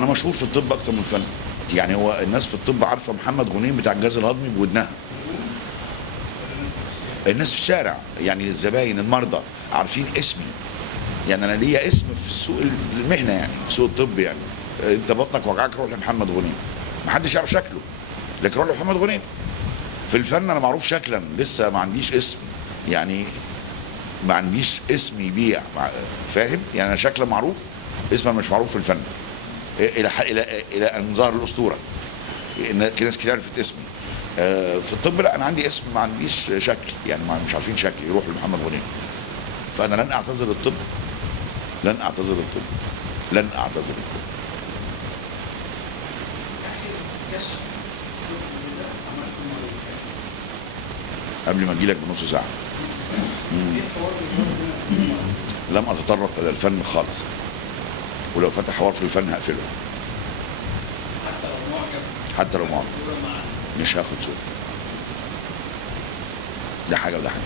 انا مشهور في الطب اكتر من الفن. يعني هو الناس في الطب عارفه محمد غنيم بتاع الجهاز الهضمي بودنها، الناس في الشارع يعني الزباين المرضى عارفين اسمي. يعني انا ليا اسم في السوق المهنه، يعني في سوق الطب. يعني انت بطنك وجعك روح لمحمد غنيم، محدش يعرف شكله لكن روح لمحمد غنيم. في الفن انا معروف شكلا، لسه ما عنديش اسم، يعني ما عنديش اسم يبيع، فاهم؟ يعني انا شكلا معروف، اسما مش معروف في الفن. الى ان ظهر الاسطوره ناس كتير عرفت اسمي. في الطب لا، انا عندي اسم ما عنديش شكل، يعني مش عارفين شكلي، يروح لمحمد غنيم. فانا لن اعتزل الطب، لن اعتزل الطب، لن اعتزل الطب. قبل ما اجي لك بنص ساعه. لم اتطرق الى الفن خالص، ولو فتح حوار في الفن هقفله. حتى لو معجب مش هاخد صوره. ده حاجه وده حاجه.